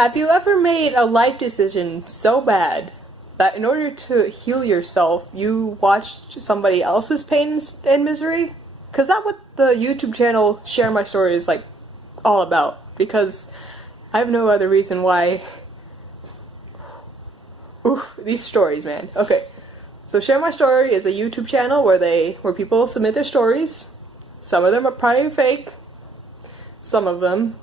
Have you ever made a life decision so bad that in order to heal yourself, you watched somebody else's pain and misery? Because that's what the YouTube channel Share My Story is like all about. Because I have no other reason why. Oof, these stories, man. Okay, so Share My Story is a YouTube channel where people submit their stories. Some of them are probably fake. Some of them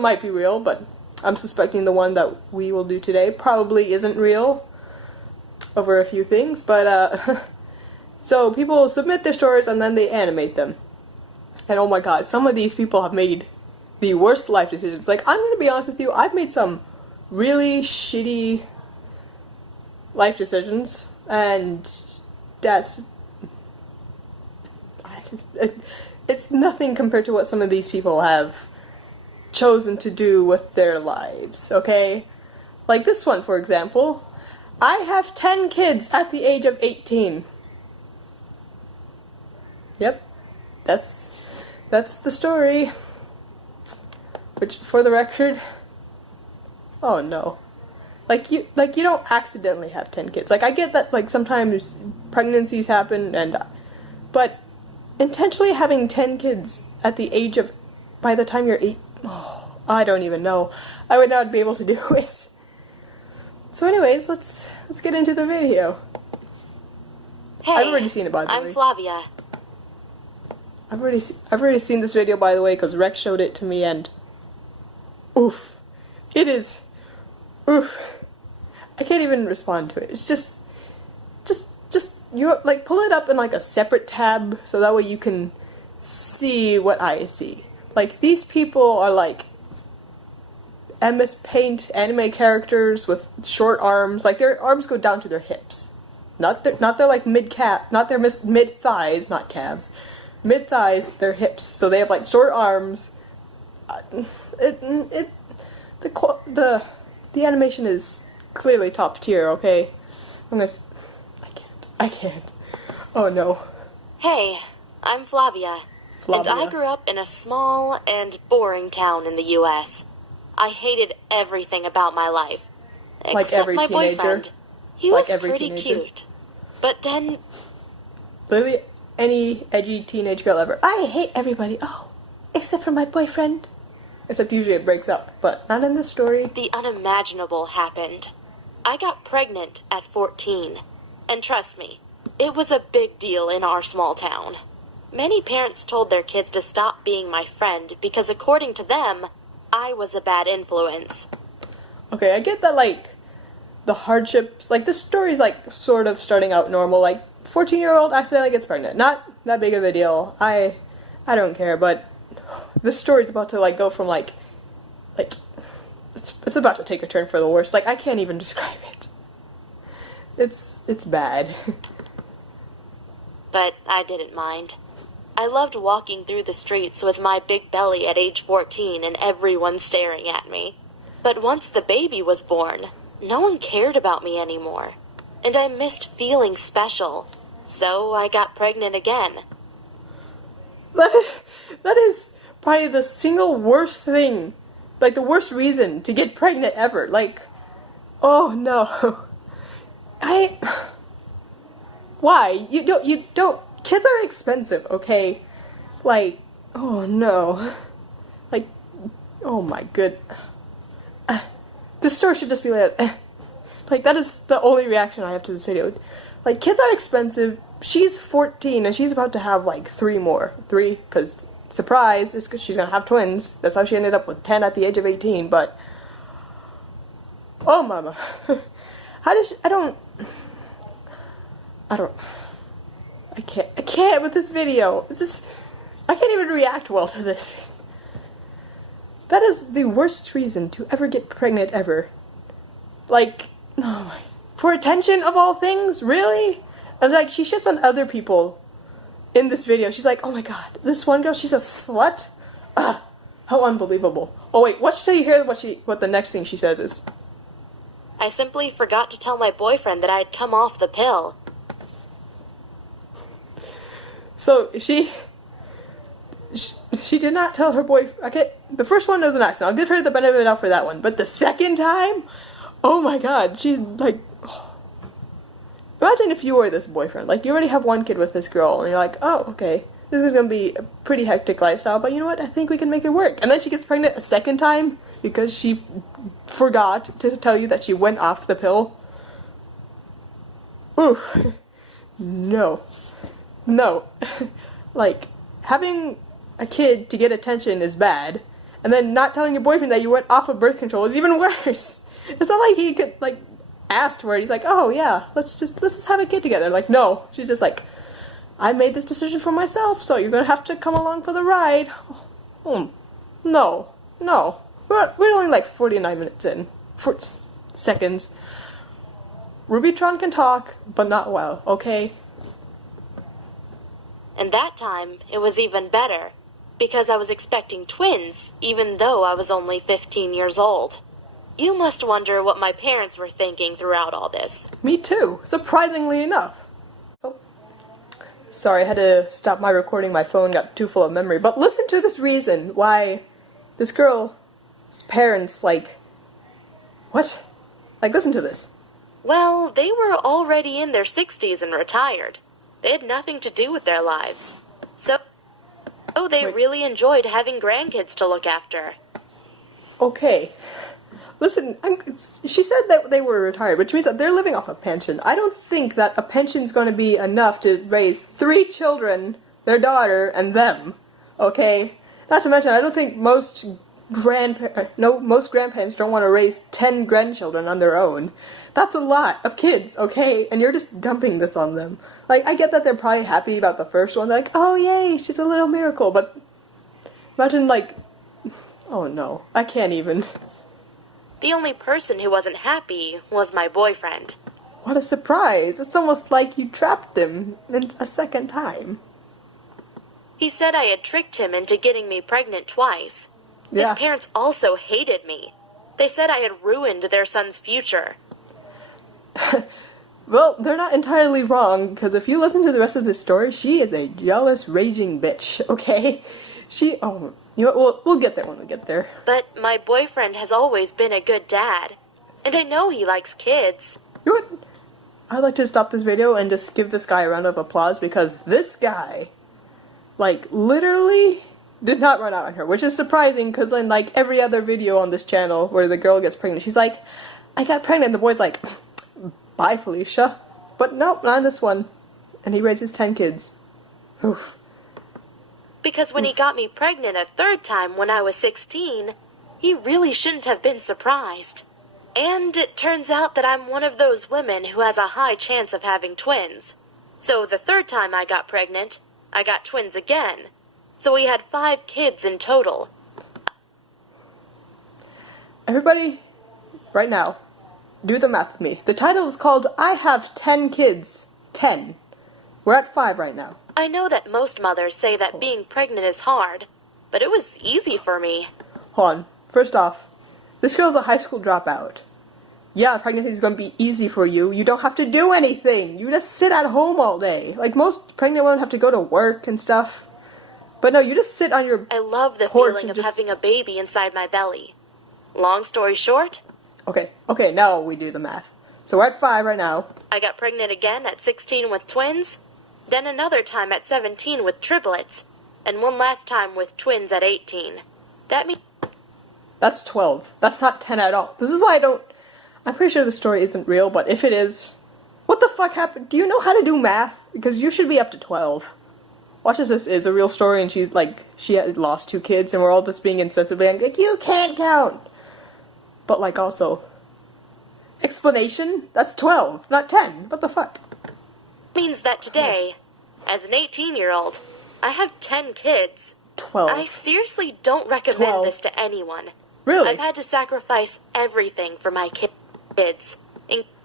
might be real, but I'm suspecting the one that we will do today probably isn't real over a few things, but so people submit their stories and then they animate them. And oh my god, some of these people have made the worst life decisions. Like, I'm gonna be honest with you, I've made some really shitty life decisions, and that's it's nothing compared to what some of these people have chosen to do with their lives, okay? Like this one, for example. I have 10 kids at the age of 18. Yep. That's the story. Which, for the record, oh no. Like you don't accidentally have 10 kids. Like, I get that, like, sometimes pregnancies happen, but intentionally having 10 kids at the age of, by the time you're 8, oh, I don't even know. I would not be able to do it. So anyways, let's get into the video. Hey, I've already seen it, by the way. I'm Flavia. I've already seen this video, by the way, because Rex showed it to me, and oof, it is, oof. I can't even respond to it. It's just you like pull it up in like a separate tab so that way you can see what I see. Like, these people are like MS Paint anime characters with short arms. Like, their arms go down to their hips. Not their like mid-calf, not their mid-thighs, not calves. Mid-thighs, their hips. So they have like short arms. The animation is clearly top tier, okay? I can't. Oh no. Hey, I'm Flavia. And I grew up in a small and boring town in the US. I hated everything about my life. Except my boyfriend. He was pretty cute. But then... Literally any edgy teenage girl ever. I hate everybody. Oh, except for my boyfriend. Except usually it breaks up, but not in this story. The unimaginable happened. I got pregnant at 14. And trust me, it was a big deal in our small town. Many parents told their kids to stop being my friend because, according to them, I was a bad influence. Okay, I get that, like, the hardships, like, this story's, like, sort of starting out normal, like, 14-year-old accidentally gets pregnant. Not that big of a deal. I don't care, but this story's about to, like, go from, like, it's about to take a turn for the worse. Like, I can't even describe it. It's bad. But I didn't mind. I loved walking through the streets with my big belly at age 14 and everyone staring at me. But once the baby was born, no one cared about me anymore. And I missed feeling special. So I got pregnant again. That is probably the single worst thing. Like, the worst reason to get pregnant ever. Like, oh no. Why? You don't, kids are expensive, okay? Like, oh no. Like, oh my good. This story should just be like, that is the only reaction I have to this video. Like, kids are expensive. She's 14 and she's about to have like 3 more. 3, because, surprise, it's because she's gonna have twins. That's how she ended up with 10 at the age of 18, but, oh mama. How did she, I can't with this video. I can't even react well to this. That is the worst reason to ever get pregnant ever. Like, oh my, for attention of all things? Really? And like, she shits on other people in this video. She's like, oh my god, this one girl, she's a slut? Ugh, how unbelievable. Oh wait, watch till you hear what the next thing she says is. I simply forgot to tell my boyfriend that I'd come off the pill. So She did not tell her boyfriend. Okay, the first one was an accident. I'll give her the benefit of the doubt for that one. But the second time, oh my god, she's like. Imagine if you were this boyfriend. Like, you already have one kid with this girl, and you're like, oh, okay, this is gonna be a pretty hectic lifestyle, but you know what? I think we can make it work. And then she gets pregnant a second time because she forgot to tell you that she went off the pill. Oof. No. No. Like, having a kid to get attention is bad, and then not telling your boyfriend that you went off of birth control is even worse. It's not like he could, like, asked for it. He's like, oh yeah, let's just have a kid together. Like, no. She's just like, I made this decision for myself, so you're gonna have to come along for the ride. No. We're only like 49 minutes in. 4 seconds. Rubytron can talk, but not well, okay? And that time, it was even better, because I was expecting twins, even though I was only 15 years old. You must wonder what my parents were thinking throughout all this. Me too, surprisingly enough. Oh. Sorry, I had to stop my recording. My phone got too full of memory. But listen to this reason why this girl's parents, like... What? Like, listen to this. Well, they were already in their 60s and retired. They had nothing to do with their lives. So they really enjoyed having grandkids to look after. Okay. Listen, she said that they were retired, which means that they're living off a pension. I don't think that a pension's going to be enough to raise 3 children, their daughter, and them. Okay? Not to mention, I don't think most grandparents don't want to raise 10 grandchildren on their own. That's a lot of kids, okay? And you're just dumping this on them. Like, I get that they're probably happy about the first one. They're like, oh yay, she's a little miracle. But imagine, like, oh no, I can't even. The only person who wasn't happy was my boyfriend. What a surprise. It's almost like you trapped him a second time. He said I had tricked him into getting me pregnant twice. Yeah. His parents also hated me. They said I had ruined their son's future. Well, they're not entirely wrong, because if you listen to the rest of this story, she is a jealous, raging bitch, okay? You know what, we'll get there when we get there. But my boyfriend has always been a good dad. And I know he likes kids. You know what? I'd like to stop this video and just give this guy a round of applause, because this guy, like, literally did not run out on her, which is surprising, because in, like, every other video on this channel where the girl gets pregnant, she's like, I got pregnant, and the boy's like, bye, Felicia. But nope, not this one. And he raises 10 kids. Oof. Because when he got me pregnant a third time when I was 16, he really shouldn't have been surprised. And it turns out that I'm one of those women who has a high chance of having twins. So the third time I got pregnant, I got twins again. So we had 5 kids in total. Everybody, right now, do the math with me. The title is called I Have 10 Kids. 10. We're at 5 right now. I know that most mothers say that being pregnant is hard, but it was easy for me. Hold on. First off, this girl's a high school dropout. Yeah, pregnancy is going to be easy for you. You don't have to do anything. You just sit at home all day. Like, most pregnant women have to go to work and stuff. But no, you just sit on your I love the porch feeling of and just... having a baby inside my belly. Long story short, Okay, now we do the math. So we're at 5 right now. I got pregnant again at 16 with twins, then another time at 17 with triplets, and one last time with twins at 18. That means... That's 12. That's not 10 at all. This is why I'm pretty sure the story isn't real, but if it is, what the fuck happened? Do you know how to do math? Because you should be up to 12. Watch as this is a real story, and she had lost 2 kids, and we're all just being insensitive, like, you can't count! But, like, also, explanation? That's 12, not 10. What the fuck? Means that today, as an 18-year-old, I have 10 kids. 12. I seriously don't recommend 12. this to anyone. Really? I've had to sacrifice everything for my kids.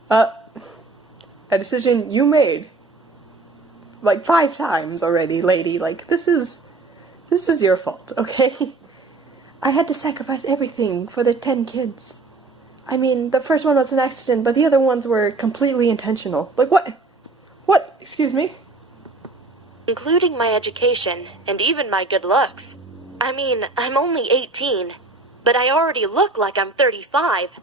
A decision you made, like, 5 times already, lady. Like, this is your fault, okay? I had to sacrifice everything for the 10 kids. I mean, the first one was an accident, but the other ones were completely intentional. Like, what? What? Excuse me? Including my education and even my good looks. I mean, I'm only 18, but I already look like I'm 35.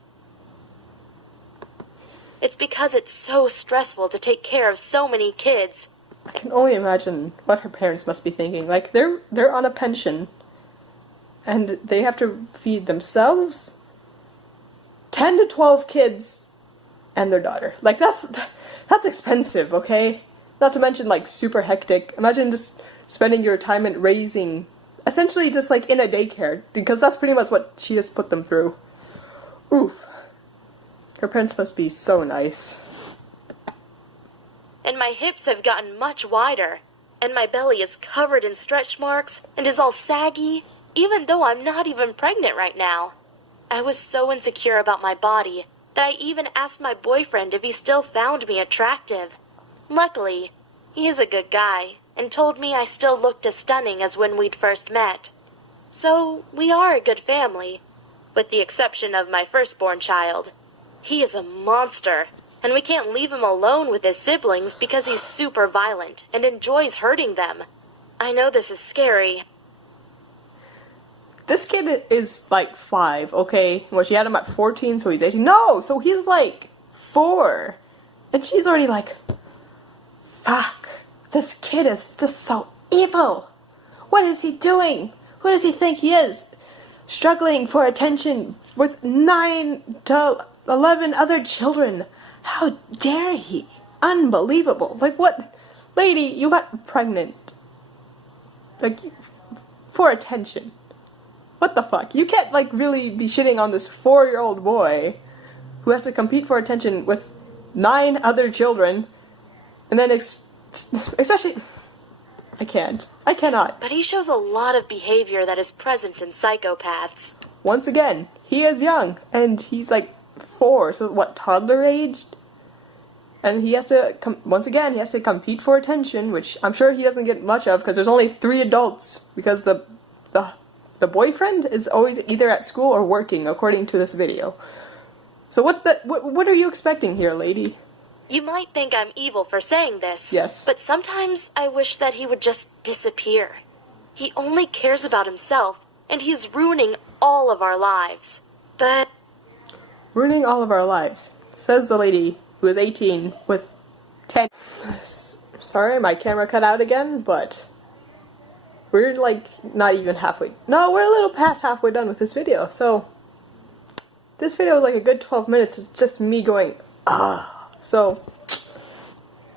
It's because it's so stressful to take care of so many kids. I can only imagine what her parents must be thinking. Like, they're on a pension, and they have to feed themselves, 10 to 12 kids, and their daughter. Like, that's expensive, okay? Not to mention, like, super hectic. Imagine just spending your time in raising, essentially just like in a daycare, because that's pretty much what she just put them through. Oof. Her parents must be so nice. And my hips have gotten much wider, and my belly is covered in stretch marks and is all saggy, even though I'm not even pregnant right now. I was so insecure about my body that I even asked my boyfriend if he still found me attractive. Luckily, he is a good guy and told me I still looked as stunning as when we'd first met. So, we are a good family, with the exception of my firstborn child. He is a monster, and we can't leave him alone with his siblings because he's super violent and enjoys hurting them. I know this is scary. This kid is like 5, okay? Well, she had him at 14, so he's 18. No, so he's like 4. And she's already like, fuck, this kid is just so evil. What is he doing? Who does he think he is? Struggling for attention with 9 to 11 other children. How dare he? Unbelievable. Like, what? Lady, you got pregnant. Like, for attention. What the fuck? You can't, like, really be shitting on this 4-year-old boy who has to compete for attention with 9 other children, and then especially... I can't. I cannot. But he shows a lot of behavior that is present in psychopaths. Once again, he is young, and he's like 4, so what, toddler aged? And he has to, once again, he has to compete for attention, which I'm sure he doesn't get much of, because there's only 3 adults, because the boyfriend is always either at school or working, according to this video. So what are you expecting here, lady? You might think I'm evil for saying this. Yes. But sometimes I wish that he would just disappear. He only cares about himself, and he is ruining all of our lives. But... Ruining all of our lives, says the lady who is 18 with 10... Sorry, my camera cut out again, but... We're like not even halfway... No, we're a little past halfway done with this video, so... This video was like a good 12 minutes of just me going, ah. So,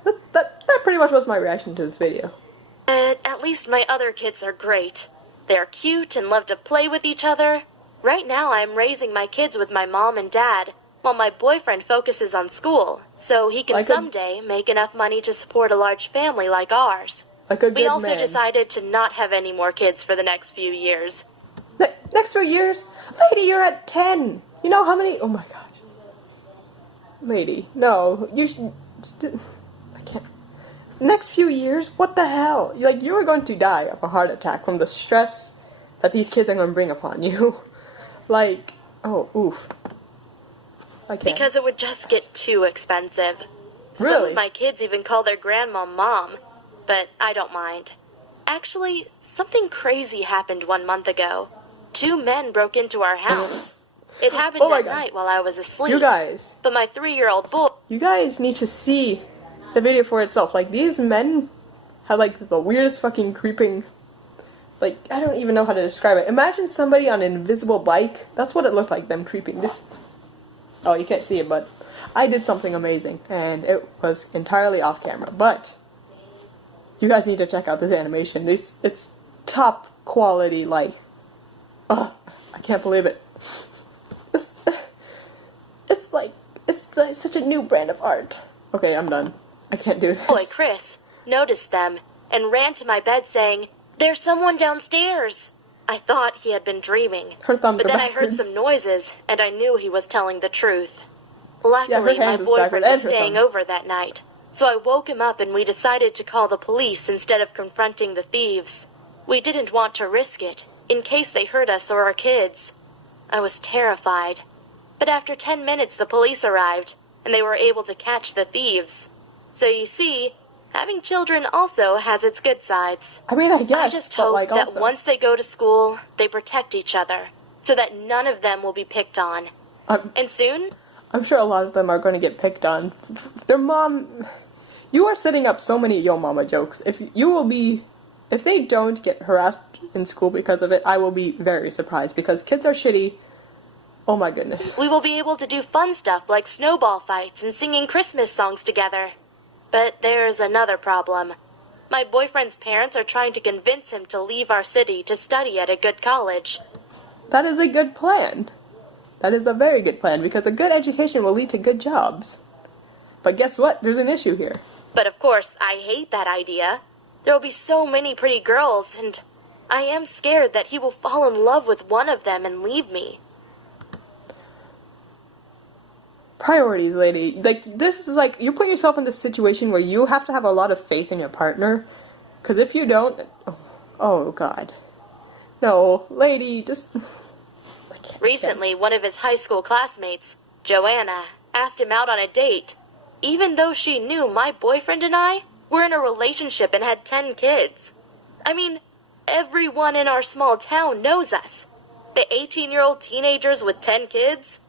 that pretty much was my reaction to this video. At least my other kids are great. They're cute and love to play with each other. Right now I'm raising my kids with my mom and dad, while my boyfriend focuses on school, so he can someday make enough money to support a large family like ours. Like a good We also man. decided to not have any more kids for the next few years. Next 2 years? Lady, you're at 10! You know how many... Oh my gosh. Lady, no, you should... I can't... Next few years? What the hell? Like, you are going to die of a heart attack from the stress that these kids are going to bring upon you. Like, oh, oof. I can't. Because it would just get too expensive. Some Really? of my kids even call their grandma Mom, but I don't mind. Actually, something crazy happened 1 month ago. 2 men broke into our house. It happened Oh my at God. night while I was asleep. You guys. But my 3-year-old boy... You guys need to see the video for itself. Like, these men have, like, the weirdest fucking creeping... Like, I don't even know how to describe it. Imagine somebody on an invisible bike. That's what it looked like, them creeping. This... Oh, you can't see it, but I did something amazing. And it was entirely off camera. But you guys need to check out this animation. It's top quality, like... Ugh, I can't believe it. It's like such a new brand of art. Okay, I'm done. I can't do this. Boy, Chris, noticed them and ran to my bed saying, "There's someone downstairs." I thought he had been dreaming. Her thumbs But are then I heard backwards. some noises, and I knew he was telling the truth. Luckily, her my hand was boyfriend backward was and her staying thumb. over that night, so I woke him up and we decided to call the police instead of confronting the thieves. We didn't want to risk it, in case they hurt us or our kids. I was terrified. But after 10 minutes the police arrived, and they were able to catch the thieves. So you see, having children also has its good sides. I mean, I guess, I just but hope like that also, once they go to school, they protect each other, so that none of them will be picked on. And soon, I'm sure a lot of them are going to get picked on. Their mom... You are setting up so many Yo Mama jokes. If they don't get harassed in school because of it, I will be very surprised, because kids are shitty. Oh my goodness. we will be able to do fun stuff like snowball fights and singing Christmas songs together. But there's another problem. My boyfriend's parents are trying to convince him to leave our city to study at a good college. That is a good plan. That is a very good plan, because a good education will lead to good jobs. But guess what? There's an issue here. But of course, I hate that idea. There will be so many pretty girls, and I am scared that he will fall in love with one of them and leave me. Priorities, lady. Like, this is like, you put yourself in this situation where you have to have a lot of faith in your partner. Because if you don't... Oh, God. No, lady, just... Recently, one of his high school classmates, Joanna, asked him out on a date, even though she knew my boyfriend and I were in a relationship and had 10 kids. I mean, everyone in our small town knows us. The 18-year-old teenagers with 10 kids.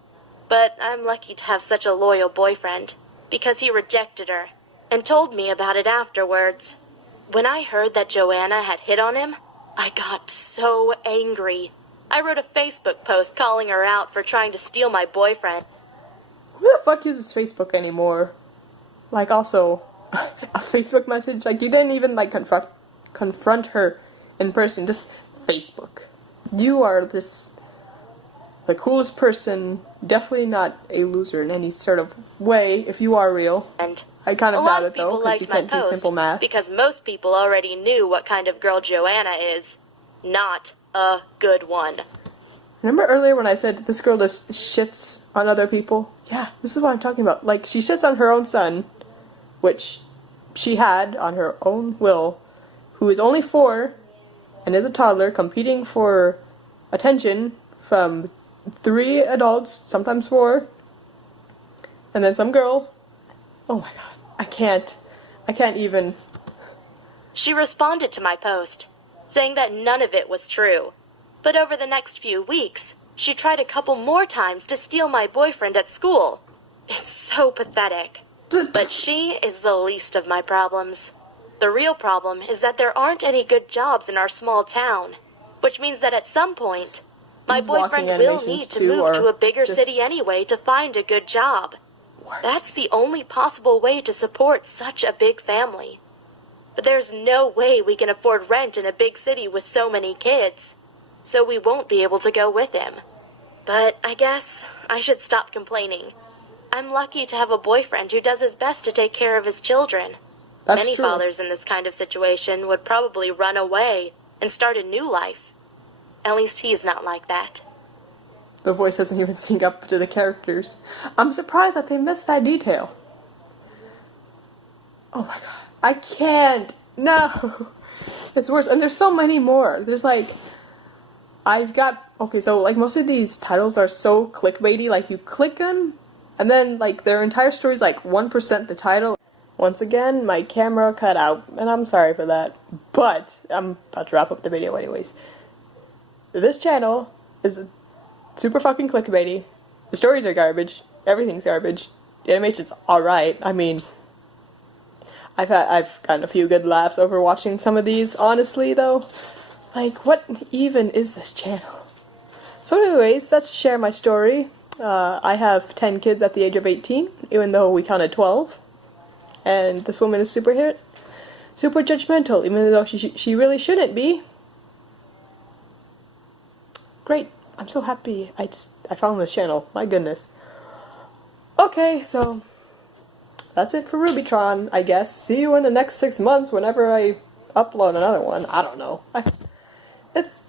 But I'm lucky to have such a loyal boyfriend, because he rejected her and told me about it afterwards. When I heard that Joanna had hit on him, I got so angry. I wrote a Facebook post calling her out for trying to steal my boyfriend. Who the fuck uses Facebook anymore? Like, also, a Facebook message? Like, you didn't even, like, confront her in person. Just Facebook. You are this... the coolest person, definitely not a loser in any sort of way, if you are real. And I kind of a lot doubt of it, though, people because liked you my can't do post simple math. because most people already knew what kind of girl Joanna is. Not a good one. Remember earlier when I said this girl just shits on other people? Yeah, this is what I'm talking about. Like, she shits on her own son, which she had on her own will, who is only 4 and is a toddler, competing for attention from 3 adults, sometimes 4, and then some girl. Oh my god, I can't even. She responded to my post, saying that none of it was true. But over the next few weeks, she tried a couple more times to steal my boyfriend at school. It's so pathetic. But she is the least of my problems. The real problem is that there aren't any good jobs in our small town, which means that at some point, my These walking boyfriend will animations, need to too, move to are a bigger just- city anyway to find a good job. What? That's the only possible way to support such a big family. But there's no way we can afford rent in a big city with so many kids, so we won't be able to go with him. But I guess I should stop complaining. I'm lucky to have a boyfriend who does his best to take care of his children. That's Many true. fathers in this kind of situation would probably run away and start a new life. At least he's not like that. The voice doesn't even sync up to the characters. I'm surprised that they missed that detail. Oh my god. I can't. No. It's worse. And there's so many more. There's like... I've got... Okay, so like most of these titles are so clickbaity. Like you click them, and then like their entire story is like 1% the title. Once again, my camera cut out, and I'm sorry for that. But I'm about to wrap up the video anyways. This channel is super fucking clickbaity. The stories are garbage. Everything's garbage. The animation's alright. I mean, I've gotten a few good laughs over watching some of these, honestly, though. Like, what even is this channel? So anyways, that's to share my story. I have 10 kids at the age of 18, even though we counted 12. And this woman is super judgmental, even though she really shouldn't be. Great. I'm so happy I found this channel. My goodness. Okay, so that's it for Rubytron, I guess. See you in the next 6 months whenever I upload another one. I don't know. It's